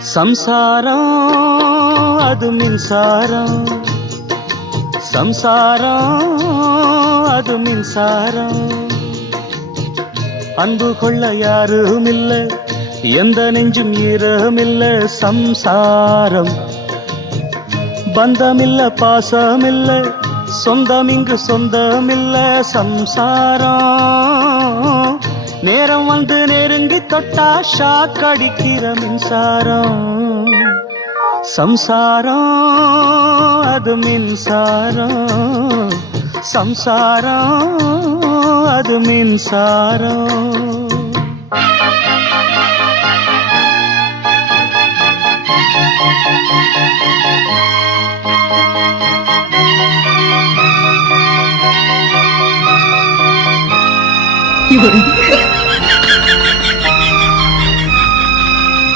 சம்சாரம் அது மின்சாரம், சம்சாரம் அது மின்சாரம். அன்பு கொள்ள யாரும் இல்ல, எந்த நெஞ்சும் ஈரமில்ல. சம்சாரம் பந்தமில்ல, பாசமில்ல, சொந்தம் இங்கு சொந்தமில்ல. சம்சாரம் நேரம் வந்து நெருங்கி தொட்டா ஷாக் அடிக்கிற மின்சாரம். சம்சாரம் அது மின்சாரம், சம்சாரம் அது மின்சாரம்.有人